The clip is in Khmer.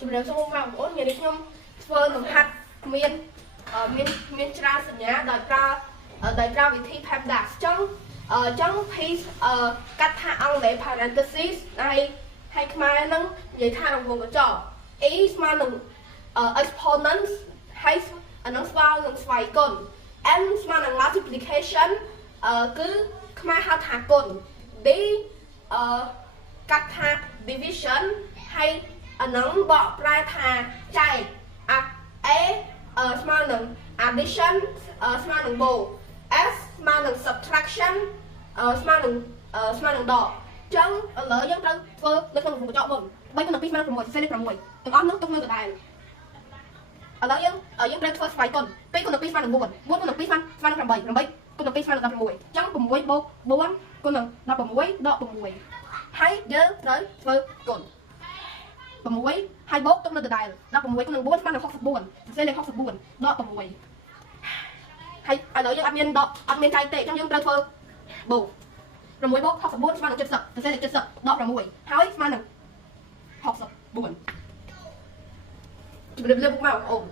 ជំរាបសួរបងប្អូនថ្ងៃនេះខ្ញុំធ្វើលំហាត់មានច្រើនសញ្ញាដោយប្រើវិធី PEMDAS ចឹង please កាត់ថាអង់គ្លេស parenthesis ហើយខ្មែរនឹងនិយាយថារង្វង់កញ្ចក់ e ស្មើនឹង exponents ហើយអានឹងស្មើនឹងស្វ័យគុណ n ស្មើនឹង multiplication គឺខ្មែរហៅថាគុណ d កាត់ថា division ហើយអានឹងបកប្រែថាចែក a ស្មើនឹង addition ស្មើនឹងបូក s ស្មើនឹង subtraction ស្មើនឹងដកចឹងឥឡូវយើងត្រូវធ្វើនៅក្នុងរង្វង់កញ្ចក់មុន3គុណនឹង2ស្មើនឹង6សរសេរលេខ6ទាំងអស់នោះទុកនៅដដែលឥឡូវយើងត្រូវធ្វើស្វ័យគុណ2គុណនឹង2ស្មើនឹង4 4គុណនឹង2ស្មើនឹង8 8គុណនឹង2ស្មើនឹង16ចឹង6បូក4គុណនឹង16ដក6ហើយយើងត្រូវធ្វើគុណ6ហើយបូកទុកនៅដដែល16គុណនឹង4ស្មើនឹង64សរសេរលេខ64ដក6ហើយឥឡូវយើងអត់មានចែកទេចឹងយើងត្រូវធ្វើបូក6បូក64ស្មើនឹង70សរសេរលេខ70ដក6ហើយស្មើនឹង64ជំរាបលាពុកម៉ែបងប្អូន